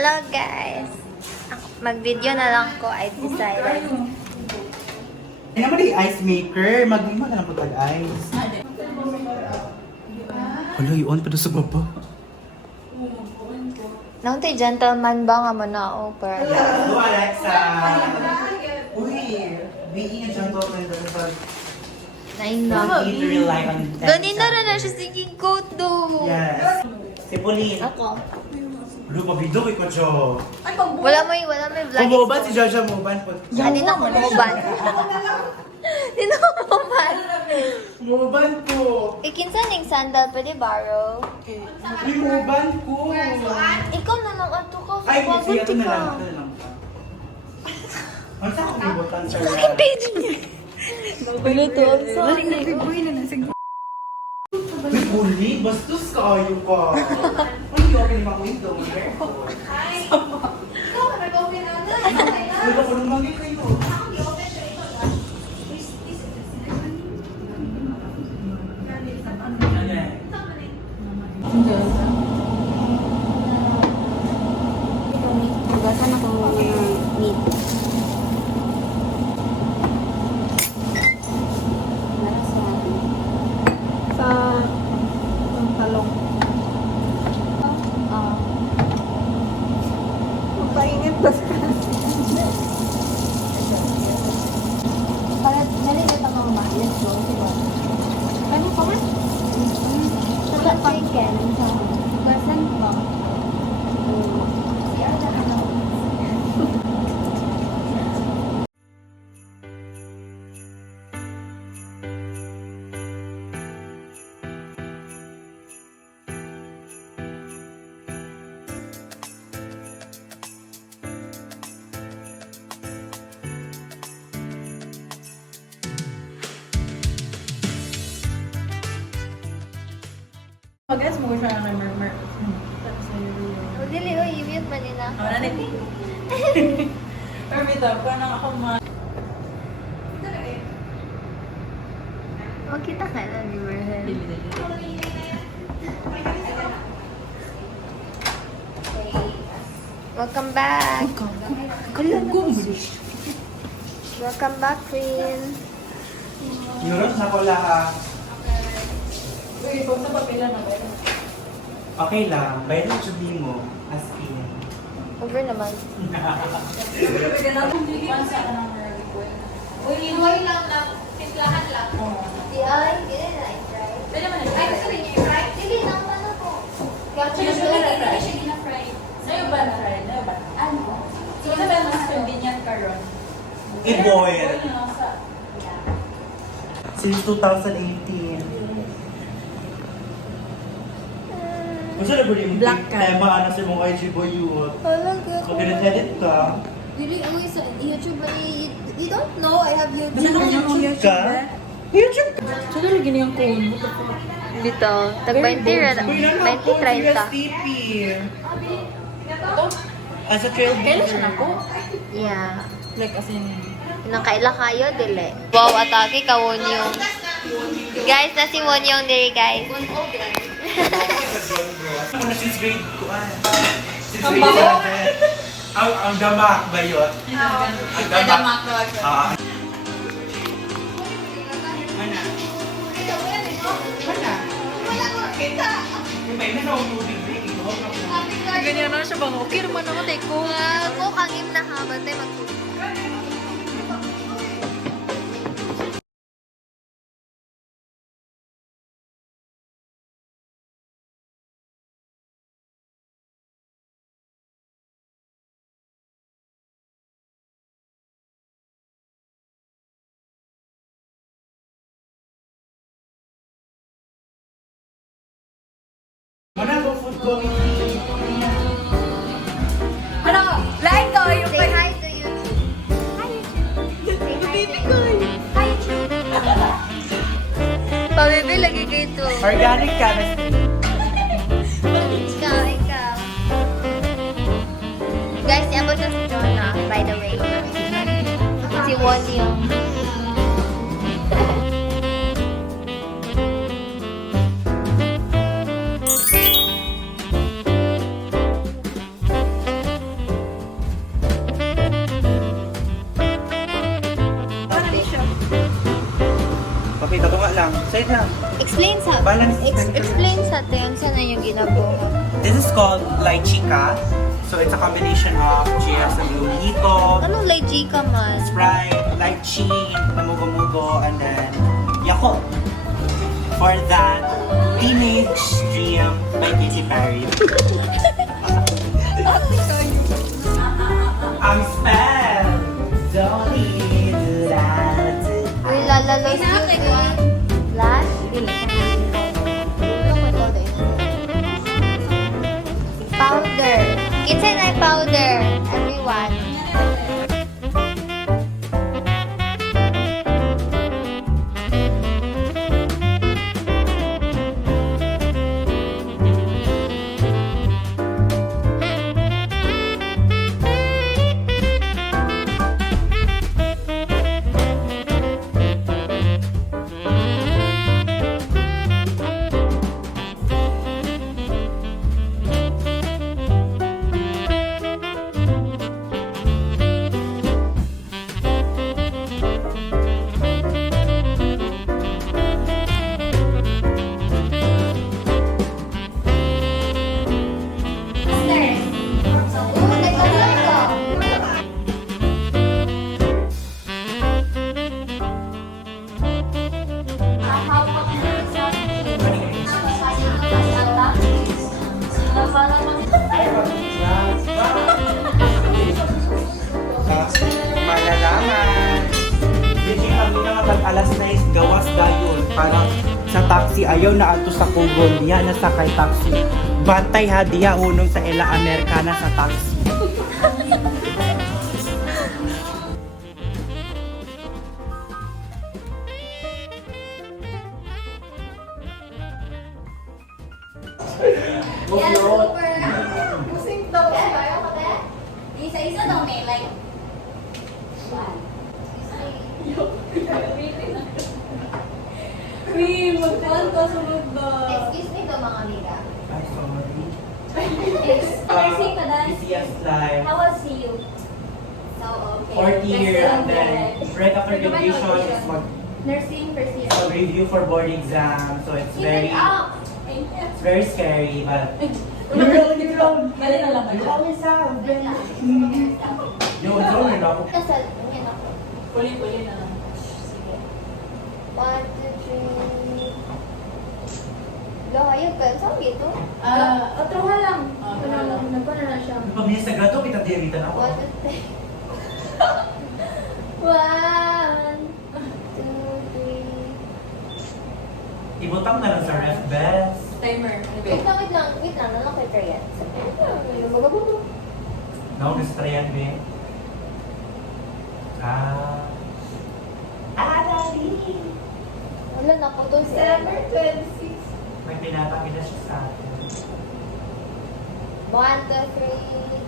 Hello guys! Mag-video na lang ko, I decided. Ay naman yung ice maker. Mag-ima ka na po tag-ice. Hala, yun pa doon sa baba. Nang tayo gentleman ba nga mo na o per? Yeah, so Alexa. Uy, being a gentleman doesn't have Naina. need to rely on them. Ganina na siya singing coat do. Yes. Si Pauline. Ako. Lu, mabido kay Kocho. Wala mo vlog. Umuban si Jaja Muban po. Hindi na ako umuban. Hindi na ako umuban. Umuban po. Ikinsa ning sandal, pwede borrow? Uy, umuban po. Ikaw na lang ato ka. Ay, Pagod sige, ito na ka. lang. Ito na lang. Ano sa akong ibutan, sir? Bakit page niya? Wala to, I'm sorry. Uy, Pauline, bastos ka ayo ka. Ano yung open yung window? Uy, baka lumagi kayo. Hugasan ako meat. Sa talong. Magpainit ba sa Para dali na tamang mahal so diba? Ano pa man? Sa chicken sa person mo. Si Ada ano? Mag-guess mo siya kay Murmur. Dili oy, i-mute man nila. Wala na din. Permit ako nang ako Magkita ka na ni Merhel. Welcome back. Welcome back, Queen. Euros na ko lahat. Uy, kung sa papila na ba? Okay lang. Bayad mo sabihin mo. As in. Over naman. Uy, inuwi lang lang. Pislahan lang. Di ay, dili na i-try. Pwede man Ay, gusto rin i-try? Dili na ano ko. Usually, hindi siya gina-fry. Sa'yo ba na-fry? Sa'yo ba? Ano? So, sa ba mas convenient ka ron? I-boil. Boil na sa... Since 2018. Gusto na ba yung Black cat. tema ano sa mga IG boy youth? Talaga ko. Kung edit ka, Dili, ang sa YouTube ba you don't know I have gusto YouTube. mo YouTube ka? YouTube ka? Saan na lagi niyang phone? Dito, tag 20 30. As a trail Kailan siya na po? Yeah. Like, as in... Nakaila kayo, dili. Wow, atake ka, Wonyong. Guys, na si Wonyong dili, guys. Ako na since grade ko Ang baho? Ang damak ba yun? Ang damak. Ah. Mana? Mana? Yung may na ako tubig break. Ganyan na siya bang okay naman ako, take ko. Ako, kangim na ha. Bantay magtulog. Mana ba food committee? Ano? Lain ko yung... Say hi to YouTube. Hi, YouTube. Say hi to YouTube. Hi, YouTube. Pabebe, lagi kayo ito. Organic chemistry. Ikaw. Guys, iabot na si Jonah, by the way. Si Wonyong. lang. Explain sa Balance. explain sa atin saan na yung ginabuhat. This is called Lychee. So it's a combination of GS and Lumito, Anong legit ka man? Sprite, lychee, na mugo-mugo, and then Yakult. For that, Teenage Dream by Katy Perry. Ang spell! Don't need that. Uy, lalalos yun. Flash? Dili. Powder. Kinsay na powder. Everyone. Malalaman. Hindi kami na kapag alas 9 gawas dayon. Parang sa taxi, ayaw na ato sa Kugon. Diya na sa kay taxi. Bantay ha, diya unong sa Ela Americana sa taxi. Pusing daw tayo ka isa-isa daw may like Uy, magkaan ka sunod ba? Excuse me to mga amiga. Ay, sorry. Mercy ka dan. PCS Live. How was you? So, okay. 4th year and then right after graduation is Nursing first year. review for board exam. So it's Even very up! it's very scary, but Mali na lang. Yo, drone na ako. Kasal. Yan ako. Puli-puli na lang. Sige. 1, 2, 3. Layo pa. Saan dito? Otro nga lang. Nagpana na siya. Pag niya sa grado, kita diritan ako. 1, 2, 3. Ibutang na lang sa ref best. Timer. Wait lang. Nalang kay Triad. Magabubo. No, gusto yan, be. Dali. Wala na po to si December 26. May pinatangin na siya sa akin. 1, 2, 3.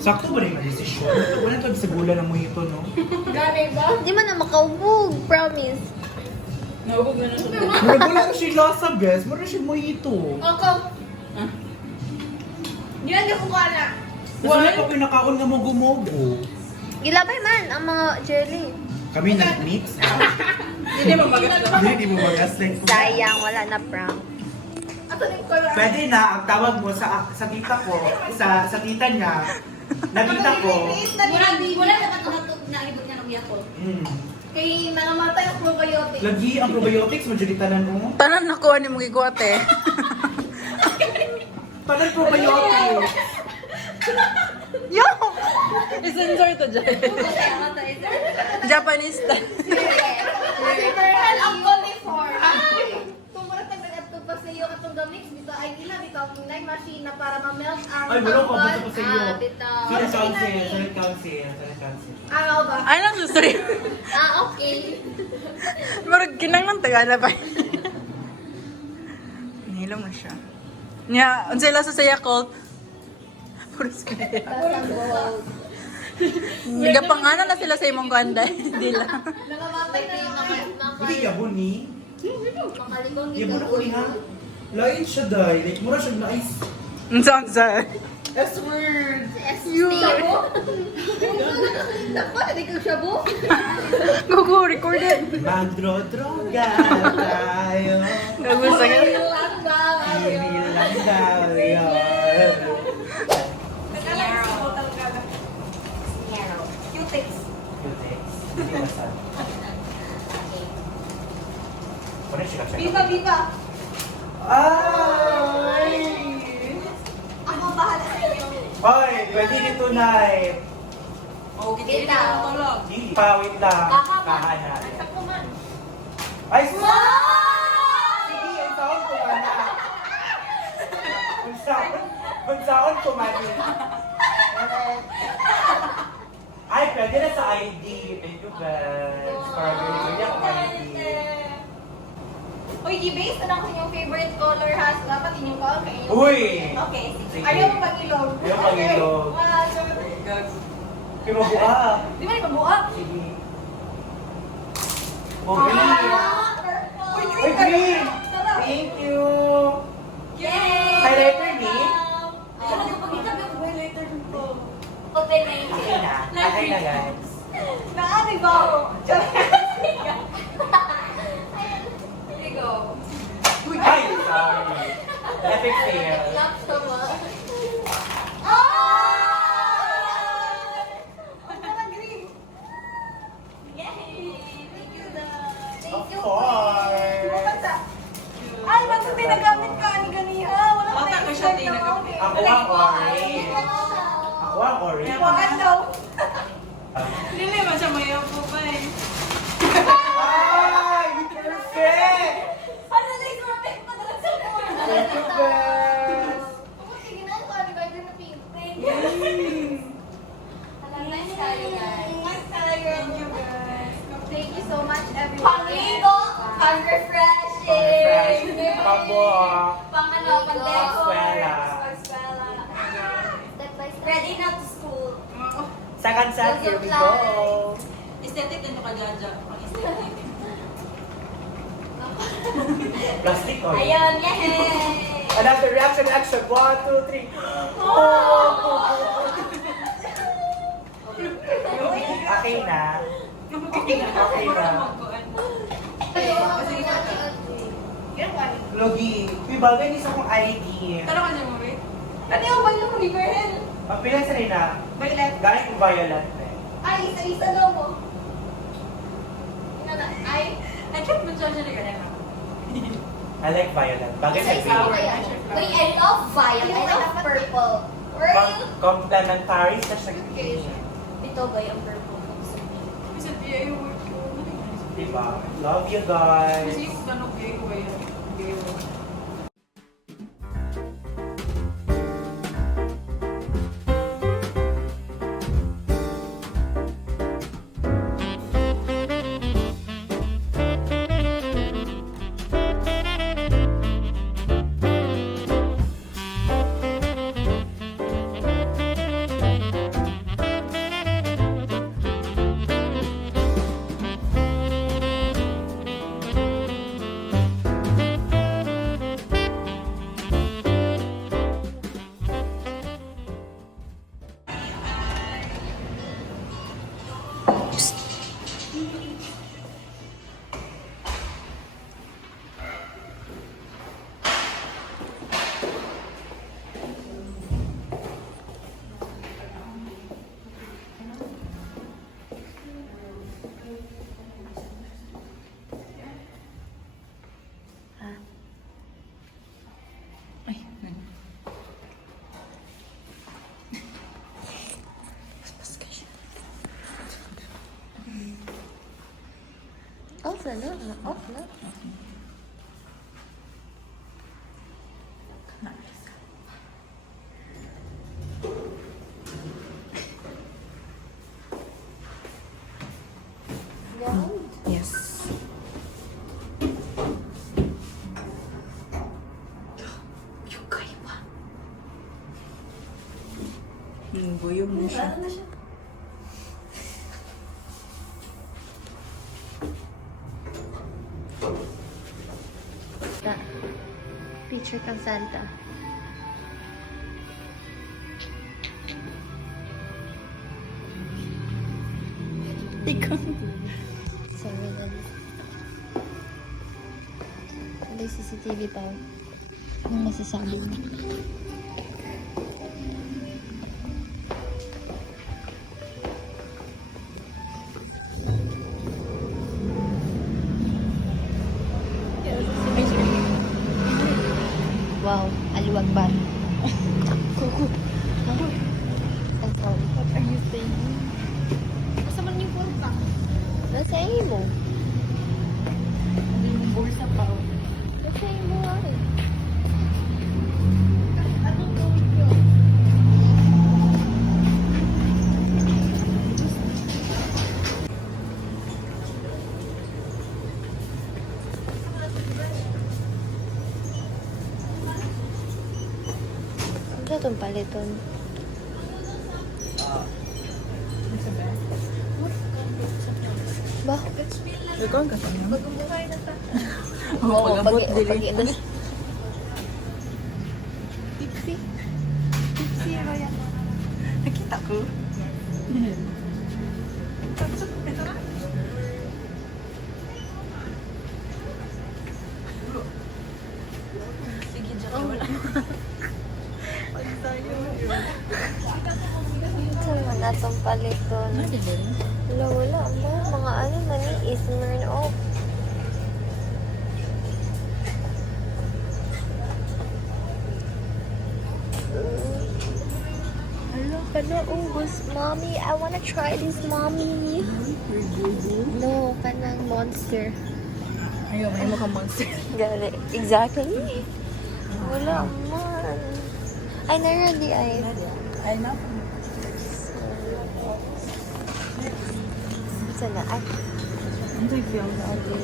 Sakto ba rin ang desisyon? Wala ito sa gula ng mojito, no? Gani ba? Di man na makaubog. Promise. Naubog na na siya. Wala na siya lasa, best. Wala siya mojito. Ako. Di na ko ka na. Wala pa pinakaon nga mogo-mogo. Gilabay man ang mga jelly. Kami nag-mix. Hindi mo magastos. Hindi mo mag-gaslight ko. Sayang, wala na prank. Ato din ko lang. Pwede na, ang tawag mo sa tita ko, sa tita niya, na tita ko, Wala dapat naibot niya ng Yakult. Kay nangamatay ang probiotic. lagi ang probiotics, majoritanan mo. Tanan nakuha ni mong ikote. Tanan probiotics. Yo! Isensor to dyan. Japanese style. Si Bernal ang coliform. Tumulat na nag-ato pa sa iyo katong gamix dito ay ila bitaw kinay machine na para ma-melt ang Ay, wala ko, basta pa sa iyo. bitaw. Sunod council. Ano ba? Ay, nang sustory. Okay. Marag kinang ng taga na pa. Hilong na siya. Nya, unsay lasa sa Yakult? Puro sila. Nagapangana na sila sa imong ganda. Hindi lang. Namamatay na yung Hindi yabon ni. makaligong Yabon ako ni ha. Lain siya dahil. Like, mura siya na ice. Unsa? S-word! Shabu? Naku, hindi ko shabu. Gugu, recorded. Magdro-droga tayo. Gago sa Lang daw. Hindi lang daw yun. Cutics. Hindi masal. Ano siya siya? Biba, biba. Ay! Ako bahala sa inyo. Hoy, pwede nito na eh. Okay na. Hindi. Pawit lang. Kahanan. Sa kuman. Ay, sige! Ang taon ko man na. Ang taon ko man eh. Ay, pwede na sa ID. Thank you, guys. Para bili ko ID. Uy, i-base na lang sa inyong favorite color ha. So, dapat inyong color kayo. Uy! Okay, sige. Sige. Ayaw mo pag-ilog. Ayaw pag-ilog. Okay. Kaya mabuha. Di ba ipabuak? Sige. Oh, green! Uy, Uy, green! Tara. Thank you! Yay! Highlighter ni? Ano yung pagkita yung highlighter dito? Open na yung Okay na. Okay na, guys. Naani ba ako? Here you go. Ay, sorry. Epic fail. Love so much. Of course. Ay, ba't ito nagamit ka ni ganiha? Wala Bata ko siya, di nagamit. Ako ang orange. Ako ang orange. Wag daw. Dili man siya mayaw po pa eh. Ay, perfect! Ano na yung sorte? Padalag sa phone. Thank you, guys. Sige na, ano ba yung na pink? Thank you. Nice tayo, guys. Nice tayo. Thank you, guys. Thank you so much, everyone. Pangligo, pang-refreshing. Pabo. Pang ano, pang-deco. Eskwela. Eskwela. Ready na to school. Second set, here we go. Aesthetic din to ka Jaja. Ang aesthetic. Plastic oil. Ayun, yay! Another reaction action. 1, 2, 3. Okay na. Okay na. Logi. May bagay ni sa kong ID. Tara ka siya mo, eh. Ano yung bayo mo ni Berhel? Ang pilang sa rin na, Violet. galing ko violet. Ay, isa-isa daw mo. Ina na, ay. I can't mo siya siya na. I like violet. Bagay sa Isa-isa mo green. yan. Uy, I love violet. I love purple. Complementary sa siya green. Ito ba yung purple? Kasi di ay work ko. Diba? Love you guys. Kasi yung tanong gay ko ba yan? Gay ko. Off na na. Off na. Yes. Buyong na siya. Ano na siya? Picture kang Santa. Ikaw. Sorry, Daddy. May CCTV pa. Anong masasabi mo? Wow, aluwag ba? Kuku. I'm sorry. What are you saying? Asa man yung kurta? Nasa imo. Hindi yung bulsa pa. Nasa imo nga eh. Anong gawin ko? Ano sa itong paliton? Ba? Ikaw ang kasama. Magbuhay na ta. Oo, pag-abot dili. Tipsy. Tipsy ako yan. Nakita ko. Sige, dyan ka wala. Saan man natong paliton? Wala, wala. Mga ano man eh. Smirnoff. Hello, kana ubos. Mommy, I wanna try this, mommy. No, kanang monster. Ayaw, may mukha monster. Gali. Exactly. Wala man. Ay, naroon di ay. Ay, na. Saan na? Ay, Ano yung film na ako?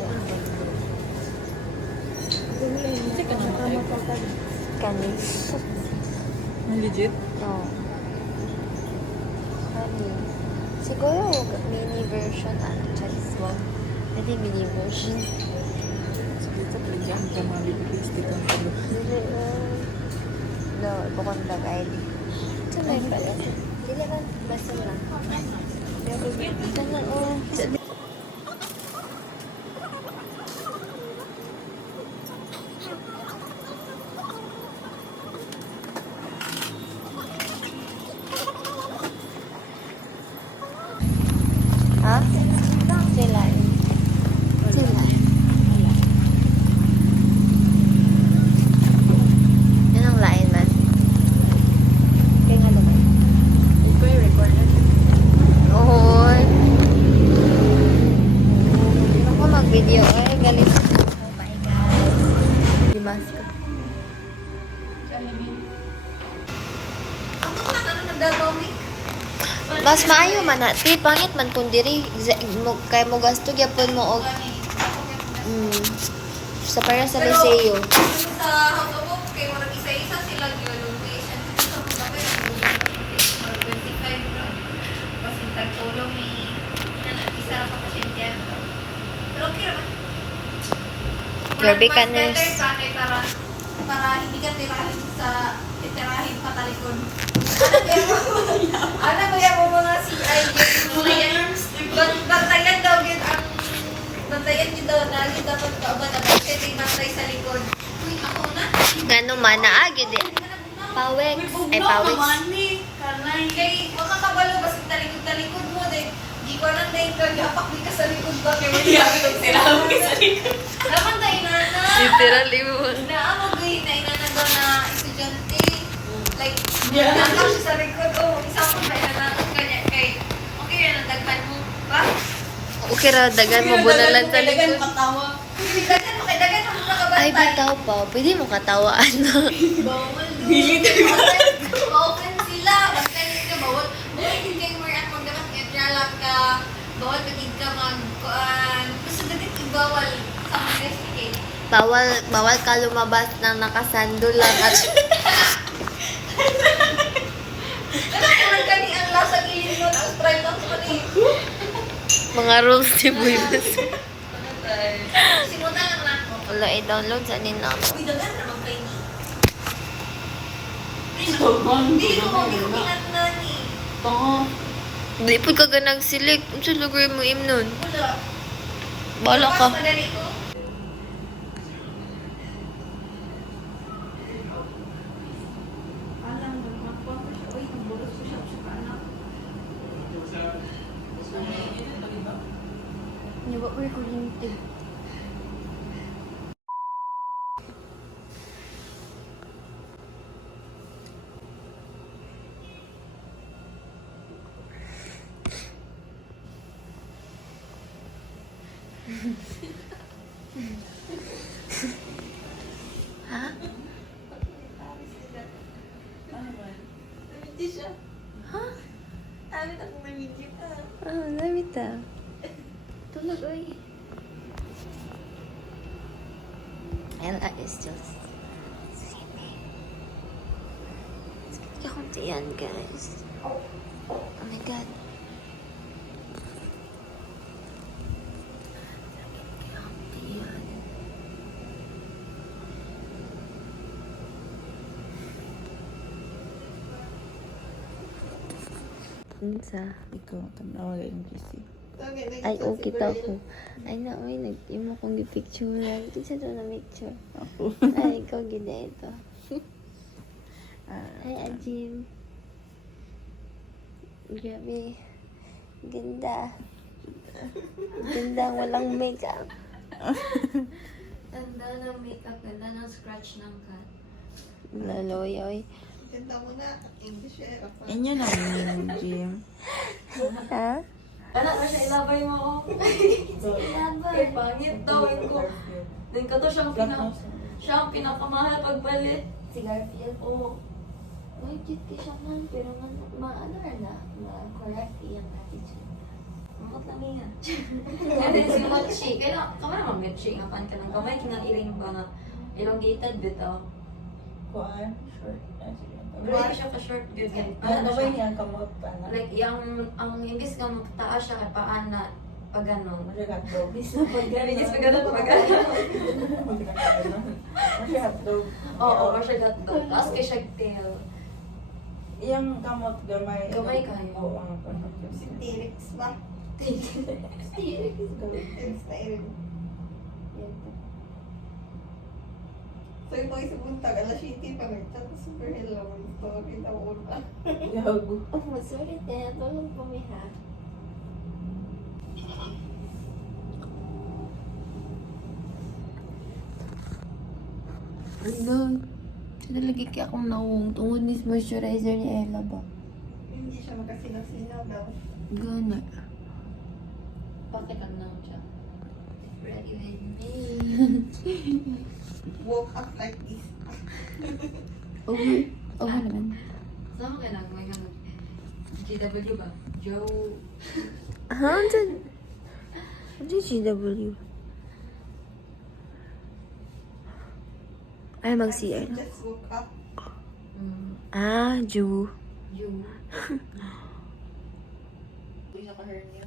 Kasi ka na kani. Legit? No. Kani. Siguro mini version. Charis mo. Hindi mini version. Sige, sa plagyan ka mga bibigis dito ang palo. Dili. No, bukod lang ID. Ito may pala. Dili man. Basta lang. Sana, oh. Ha? Sila. Sila. Yan ang lain man. Kaya nga naman. Ito yung recorded. Oy. Ako mag-video. Ay, galit. Oh my God. Di mask. Ako na ano nagdadawik? Mas maayo man na. Ti, pangit man kung diri. Kaya mo gasto gyapon mo og sa para sa Liceo. Sa House of Oak, kay murag isa-isa sila yun. Location. Sa mga kayo, 25 na. Kasi tag-tulong ni isa na pa pasyente. Pero okay naman. Grabe ka, Mas nurse. better ka kay para hindi ka tirahin patalikod. Ano ba yung mga CI? Bantayan daw yun ang bantayan yun daw na yun dapat kauban na kasi may bantay sa likod. Uy, ako na. Ngano man na agad eh. Pawex. Ay, pawex. Kay, makakabalo kasi talikod-talikod mo din. Di ko nang dahil ka, gapak di ka sa likod ba? Kaya wala ka sila ka sa likod. Dapat na inana. Literally mo. Naamagay na inana daw na estudyante. Like, nakak siya sa likod. Oh, isa ko na inana kanya kay, okay yan ang daghan mo. Ba? Okay ra, dagan mo bunalan sa likod. Dagan mo kay dagan mo nakabantay. Ay, bitaw pa. Pwede mo katawaan na. Bawal. Open sila. Bantay ka. Bawal. Bawal din kayo more at magdapat nyalat ka. Bawal pagid ka gusto dagat ibawal sa investigate. Bawal ka lumabas ng nakasando lang at Ano Ayun, ang try lang sa kanil. Mga rules ni Boy Bas. Simutan lang lang ako. Wala, i-download sa nila. Uy, dagan naman kayo ni. Sobrang Hindi ko mag-iumingan na ni. Tango. Di po ka nag-select. Ang sa lugar mo im nun. Wala. Bala ka. Mas madali ko. Alam mo, magpapa siya. Uy, nagbulos ko siya sa kanak. Hindi ba ko kuryente? Ha? Hindi siya. Ha? Amin akong may-video ka. Ah, lamit ah. Tulog, oy. Ella is just sleeping. Sakit ka konti yan, guys. Oh my God. Sakit ka konti yan. Unsa? Ikaw, tanawa yung PC. Ay, okay to ako. Ay, na, oy, nag-imo kong gipicture. Ito sa to na picture. Ako. Ay, ikaw gina ito. Ay, Ajim. Grabe. Ganda. Ganda, walang makeup. Ganda ng makeup, ganda ng scratch ng cat. Laloy, oy. Ganda mo na. English eh. Inyo na yung gym. Ha? Wala na siya, ilabay mo ako. Kay pangit daw yun ko. Then kato siya ang pinakamahal pagpalit. Si Garfield. Oo. Uy, cute ka siya man. Pero maano na, ma-correct iyang attitude. Mamot lang niya. And then si Mochi. Kailan, kama naman Mochi. Nga pan ka ng kamay. Kinairing ba na elongated bitaw. Kuan? Short. Pero siya ka-short good yan. Ano ba niya kamot pa na? Like, ang imbis nga magtataas siya kay paan na pag ano. Masya hotdog. Imbis na pag gano'n. Imbis pag gano'n. Masya hotdog. Oo, masya hotdog. Tapos kay siya tail. Iyang kamot gamay. Gamay kayo. Oo, ang kamot. Si T-Rex ba? T-Rex. T-Rex na irin. So yung mga isa buntag, alas 7 pa nag-chat, super hello, story na una. Gago. Oh, sorry, te. Tulog po mi, ha? Ano? Sino lagi kaya akong nawong tungod ni moisturizer ni Ella ba? Hindi siya magkasinaw-sinaw daw. Gana. Bakit ang naon siya? Ready with me. Walk up like this. Over. Over naman. Sama ka lang, may ganun. GW ba? Joe. Ha? Ano? Ano yung GW? Ay, mag-CR na. Just woke up. Ah, Jew. Joe. Isa ka hernia.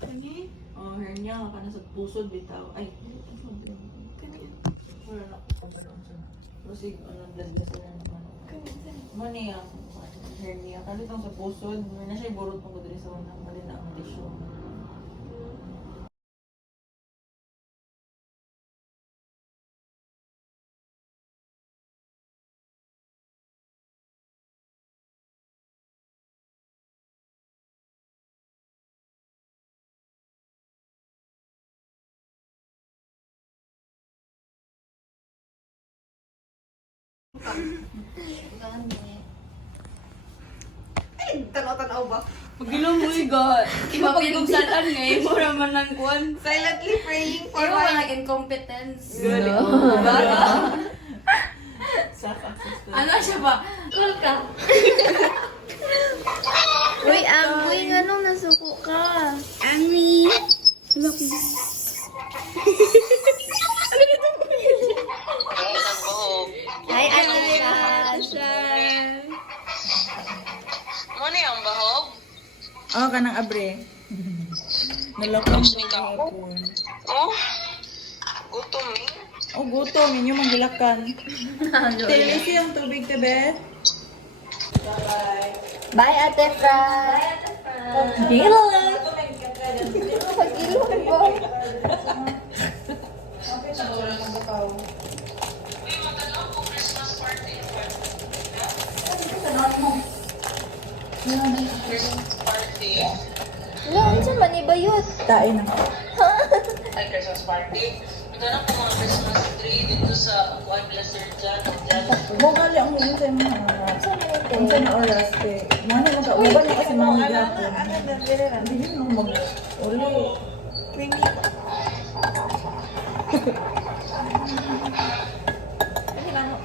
Kani? Oh, hernia ka na sa pusod bitaw. Ay, kani. Wala na ko ba lang sa. Kasi ano dadlas na naman. Mani ang hernia. Kalit ang sa pusod, may na siya burot mo diri sa una, mali na ang tissue. Ay, tanaw-tanaw ba? Pagilo mo iga. Ipapagdugsadan nga imo raman ng kuan. Silently praying for Pero my... mga incompetence. No. Self-access. Ano siya ba? Cool ka. Uy, Amoy, anong nasuko ka? Amoy! Hi, Anastasia! Ano yung bahog? Oh, kanang abre. Nalakang hapon. Oh, gutom eh. Oh, gutom. Inyo manggilakan. Tilisi ang tubig, tebe. Bye, Ate Fran! Gilan! Gilan ba? Wala, ano sa manibayot? Tain na. Ay, Christmas party. Magkano po mga Christmas tree dito sa Juan Blaser dyan. Bugali ang hindi sa mga. Ang sa na oras kay. Mani magkauban na kasi mga gapon. Hindi mo mag-uli.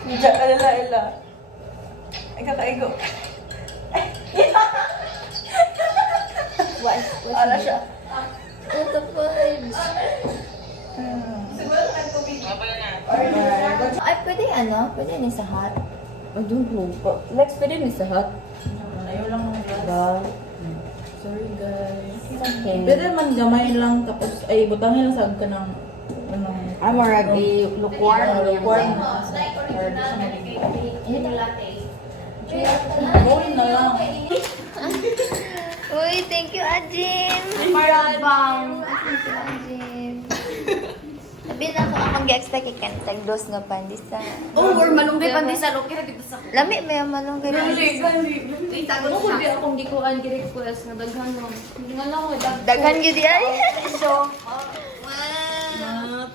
Diyan, alala. Ay, kakaigo. Ala siya. What the vibes? Ay, pwede ano? Pwede ni sa hot? I don't know. Lex, pwede ni sa hot? Ayaw lang ng Ba? Sorry guys. Okay. Pwede man gamay lang tapos ay butangin lang sa ka ng anong Amorag, lukewarm. lukewarm. Bawin na lang. Uy, thank you, Ajim! Marabang! Thank you, Ajim. Sabi na ako akong gi-expect ikantag dos nga pandisa. Oh, or malunggay pa din sa lokira dito sa. Lami, may malunggay pandisa. Ano ko di akong gikuan gi-request na daghan mo. Hindi nga lang ko Daghan yun di ay. So,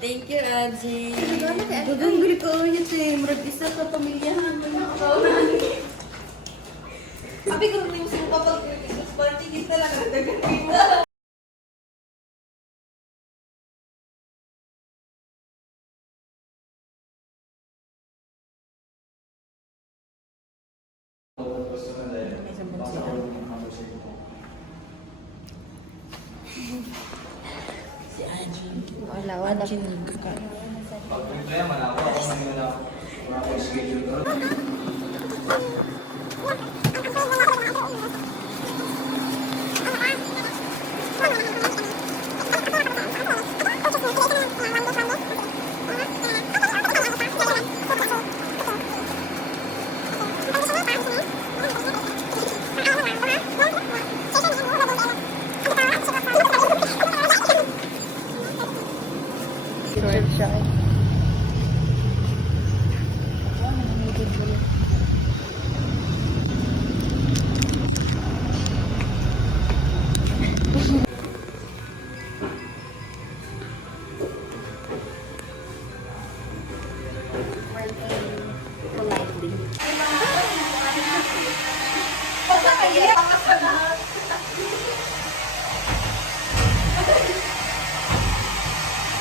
Thank you, Aji. daghan guri ko niya si murag isa ka pamilyahan mo na ako. Abi ko rin sa kapag Christmas party kita lang daghan kita. Wala, wala.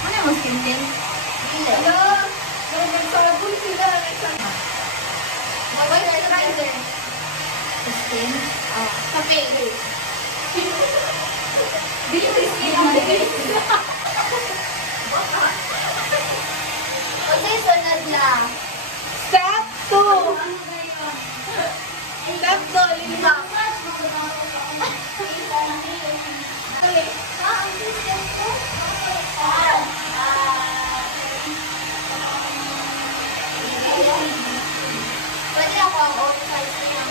Ano mo skin? Skin? Okay, sunod na. Step 2! Step 2, lima. Pwede ako ang oversize niya.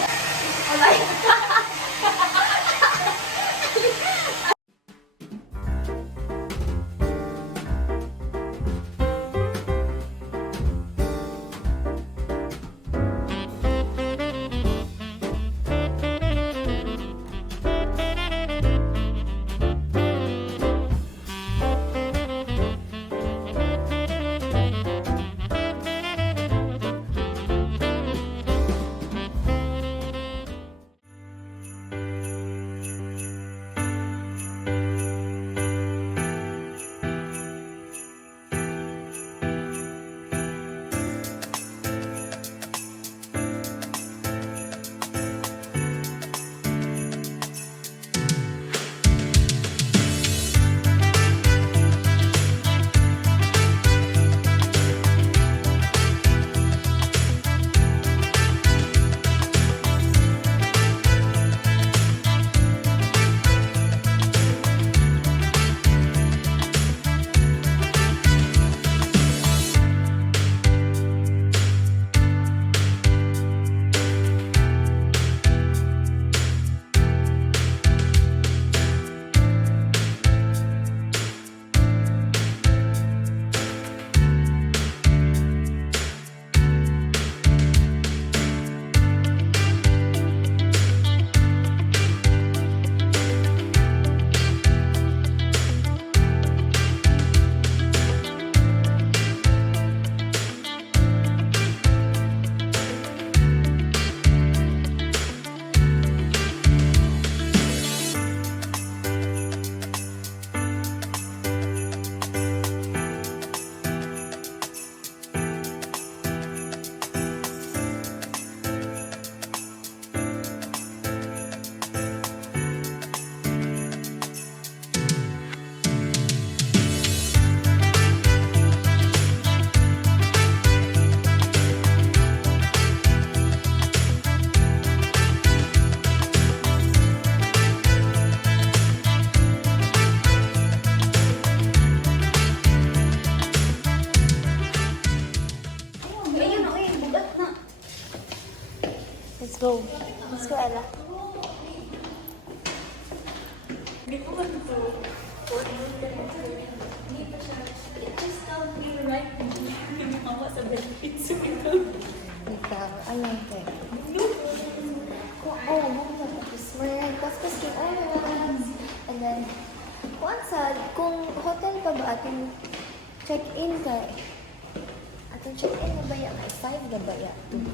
Ella. Hindi ko ba ito? Hindi pa siya. It just tells me the right thing. Hindi mama sa benefits. Ikaw, ayun ka. Oh, mama, smart. Tapos yung oras. And then, kung hotel pa ba ating check-in ka eh. Atong check-in na ba yan? 5 na ba yan? 2.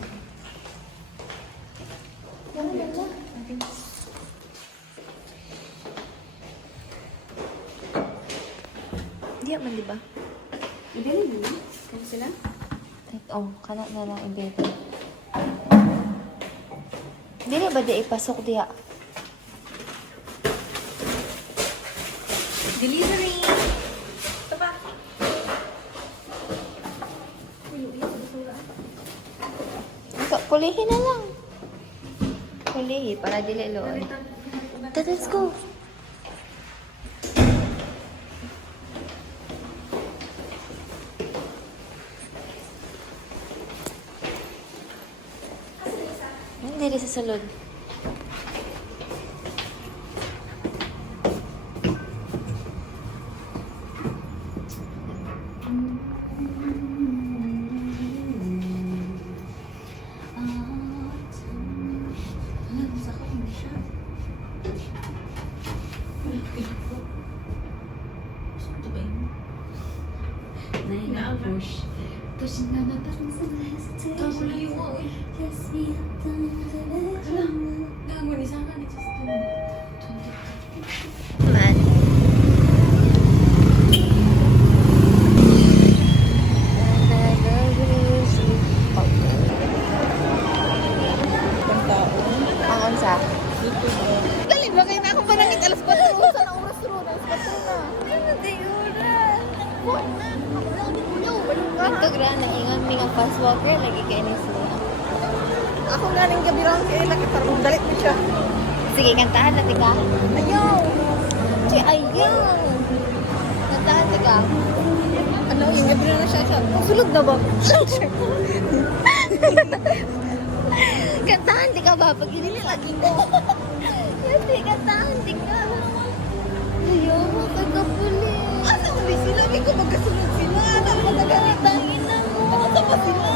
Ano na ba? Di man, di ba? Ibili mo na? Kaya sila? Oh, kana na lang ibebe. Dili ba di ipasok diha? Delivery! Ito ba? Kulihin na lang. Kulihi para dili looy. Let's go. Dili sa sulod. Man. Ang unsa? Dali ba kayo na akong panangit alas 4 sa na oras ro na alas 4 na. Ano di oras? Ito grana ingon mi nga fast walker lagi kay ni sila. Ako nga ning gabi ron kay laki parang dalit mo siya. Sige, kantahan na tika. Ayaw. Si ayaw. Kantahan tika. Ano yung gabi na siya siya. Sulod na ba? Kantahan tika ba? Pag hindi lagi ko. Hindi, kantahan tika. Ayaw, magkakapuli. Asa ko sila? Hindi ko magkasunod sila. Ano mo Tangin na mo. Asa pa sila?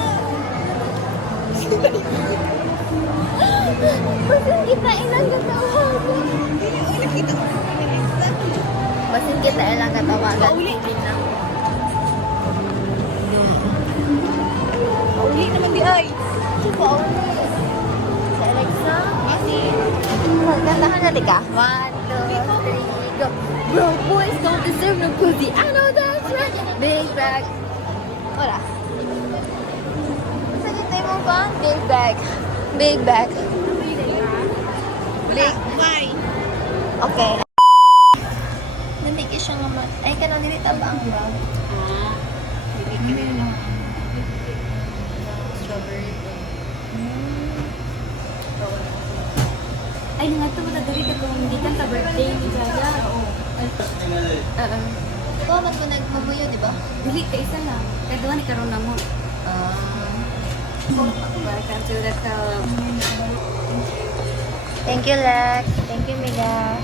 Basin kita ilang katawagan. Ay, nakita ko na nilista. Basin kita ilang katawagan. Pauli. Sige na. Pauli naman di ay. Diba, uli? Sa Alexa? Kasi, kantahan na tika. 1, 2, 3, go. Broke boys don't deserve no pussy. I know that's right. Big bag. Wala. Saan yung tayo mo ba? Big bag. Big bag. Big. Why? Okay. Nandiki siya nga ma... Ay, ka nang nilita ba ang bag? Strawberry. Ay, nga ito mo nagdari ka kung hindi ka birthday ni Jaya. Ikaw man ko nagmamuyo, di ba? Dili ka isa lang. Kaya doon ni karon na mo. Welcome to the club. Thank you, Lex. Thank you, Mila.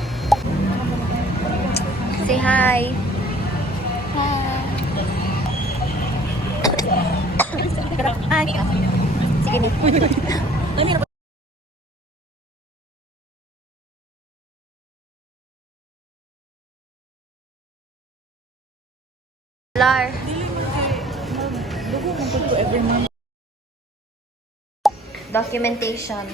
Say hi. Hi. Sige na. Lar. Documentation.